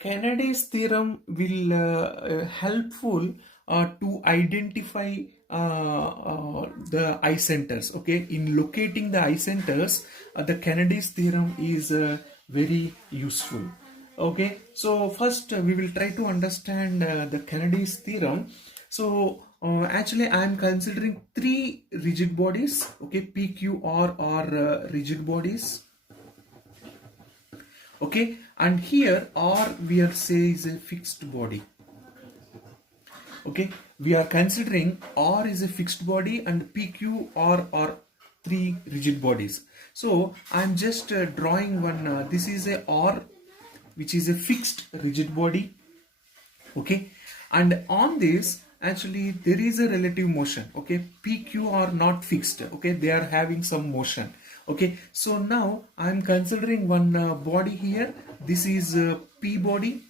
Kennedy's theorem will helpful to identify the eye centers. Okay, in locating the eye centers, the Kennedy's theorem is very useful. Okay, so first we will try to understand the Kennedy's theorem. So actually I am considering three rigid bodies. Okay, P, Q, R are rigid bodies. Okay, and here R we are say is a fixed body. Okay, we are considering R is a fixed body and P, Q, R are three rigid bodies. So I'm just drawing one. This is a R, which is a fixed rigid body. Okay, and on this actually there is a relative motion. Okay, P, Q are not fixed. Okay, they are having some motion. Okay, so now I am considering one body here. This is P body.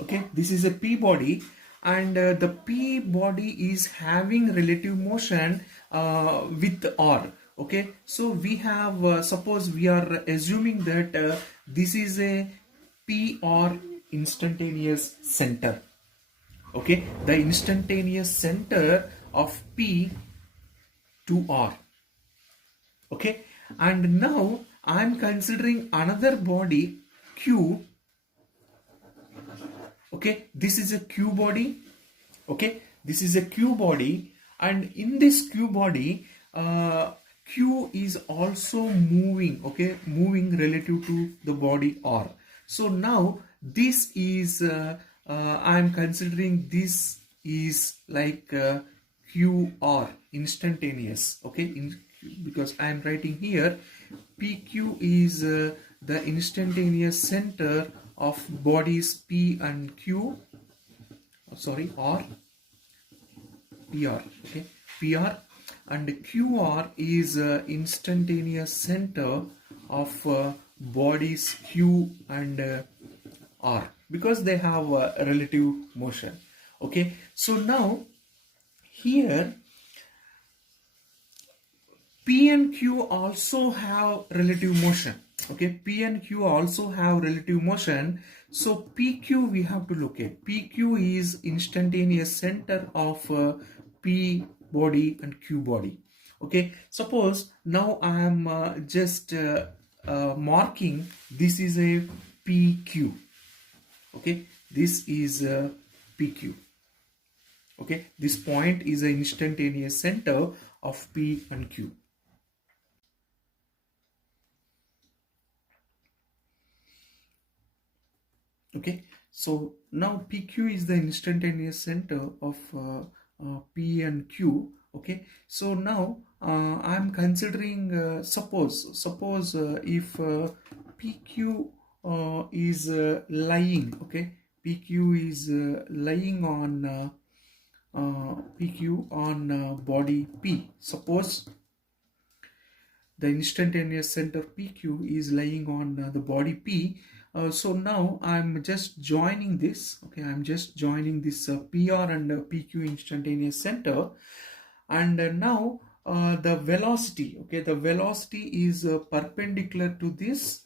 Okay, this is a P body, and the P body is having relative motion with R. Okay, so we have suppose we are assuming that this is a PR instantaneous center. Okay, the instantaneous center of P to R. Okay, and now I am considering another body Q. Okay, this is a Q body. Okay, this is a Q body, and in this Q body Q is also moving. Okay, moving relative to the body R. So now this is I am considering this is like QR instantaneous. Okay, because I am writing here PQ is the instantaneous center of bodies P and Q. Sorry, R, PR. Okay, PR, and QR is instantaneous center of bodies Q and R, because they have relative motion. Okay, so now here P and Q also have relative motion. Okay, P and Q also have relative motion. So PQ we have to locate. PQ is instantaneous center of P body and Q body. Okay, suppose now I am just marking this is a PQ. Okay, this is PQ. Okay, this point is an instantaneous center of P and Q. Okay, so now PQ is the instantaneous center of P and Q. Okay, so now I am considering suppose if PQ is lying. Okay, PQ is lying on PQ on body P. Suppose the instantaneous center PQ is lying on the body P. So now I'm just joining this. Okay, I'm just joining this PR and PQ instantaneous center, and now the velocity. Okay, the velocity is perpendicular to this.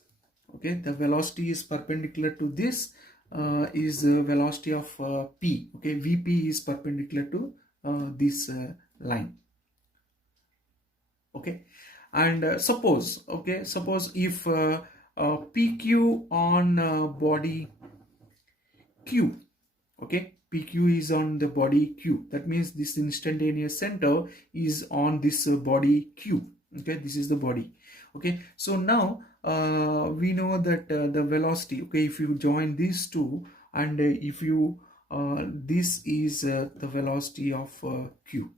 Okay, the velocity is perpendicular to this. Is velocity of P. Okay, VP is perpendicular to this line. Okay, and suppose if PQ on body Q. Okay, PQ is on the body Q. That means this instantaneous center is on this body Q. Okay, this is the body. Okay, so now we know that the velocity. Okay, if you join these two, and if you this is the velocity of Q.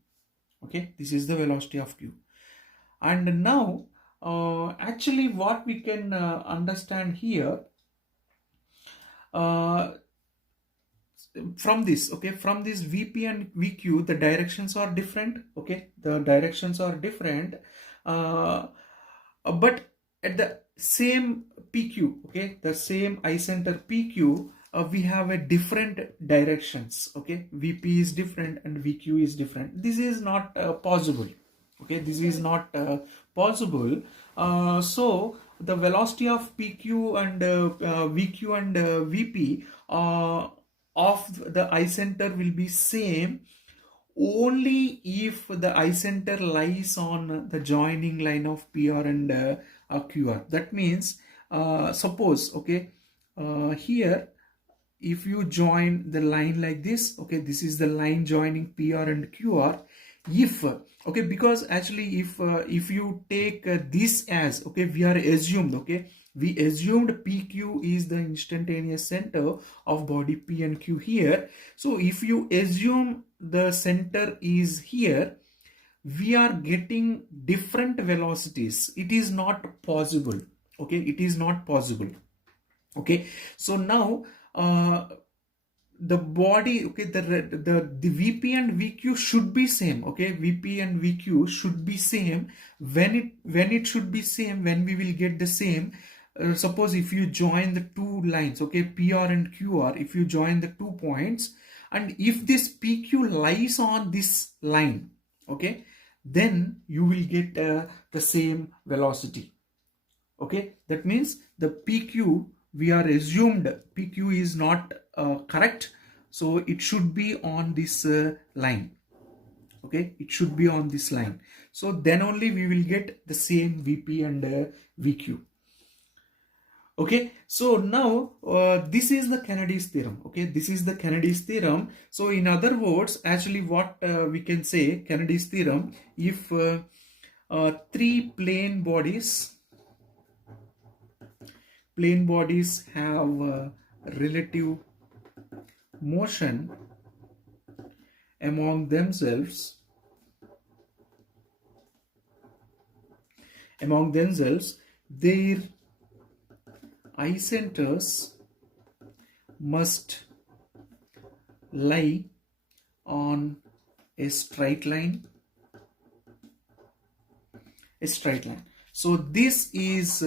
Okay, this is the velocity of Q, and now actually what we can understand here from this. Okay, from this VP and VQ, the directions are different. Okay, the directions are different, but at the same PQ, okay, the same eye center PQ, we have a different directions. Okay, VP is different and VQ is different. This is not possible. Okay, this is not possible. So the velocity of PQ and VQ and VP of the eye center will be same only if the eye center lies on the joining line of PR and QR. That means suppose, okay, here if you join the line like this, okay, this is the line joining PR and QR. If okay, because actually if you take this as, okay, we are assumed, okay, we assumed PQ is the instantaneous center of body P and Q here. So if you assume the center is here, we are getting different velocities. It is not possible, okay, it is not possible. Okay, so now the body, okay, the VP and VQ should be same, okay, VP and VQ should be same. When it should be same, when we will get the same, suppose if you join the two lines, okay, PR and QR, if you join the 2 points, and if this PQ lies on this line, okay, then you will get the same velocity. Okay, that means the PQ, we are assumed PQ is not correct, so it should be on this line. Okay, it should be on this line. So then only we will get the same VP and VQ. Okay, so now this is the Kennedy's theorem. Okay, this is the Kennedy's theorem. So in other words, actually what we can say, Kennedy's theorem, if three plane bodies have relative motion among themselves, their eye centers must lie on a straight line. So this is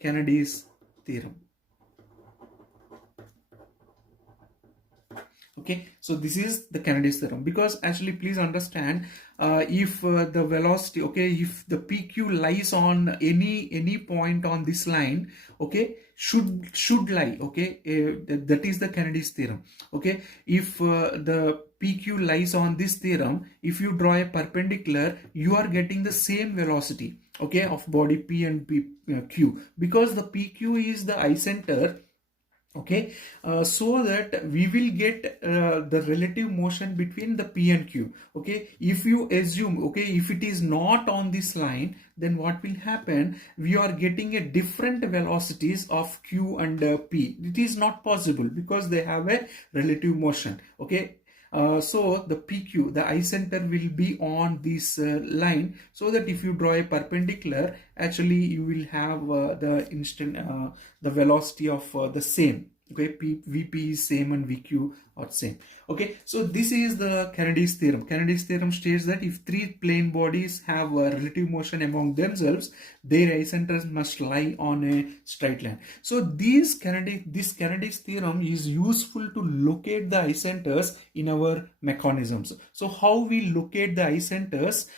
Kennedy's theorem. Okay, so this is the Kennedy's theorem, because actually please understand, if the velocity, okay, if the PQ lies on any point on this line, okay, should lie, okay, that is the Kennedy's theorem. Okay, if the PQ lies on this theorem, if you draw a perpendicular, you are getting the same velocity, okay, of body P and Q, because the PQ is the eye center. Okay, so that we will get the relative motion between the P and Q. Okay, if you assume, okay, if it is not on this line, then what will happen? We are getting a different velocities of Q and P. It is not possible because they have a relative motion. Okay, so the PQ, the eye center, will be on this line, so that if you draw a perpendicular, actually you will have the velocity of the same. Okay, VP is same and VQ are same. Okay, so this is the Kennedy's theorem. Kennedy's theorem states that if three plane bodies have a relative motion among themselves, their eye centers must lie on a straight line. So this Kennedy's theorem is useful to locate the eye centers in our mechanisms. So how we locate the eye centers?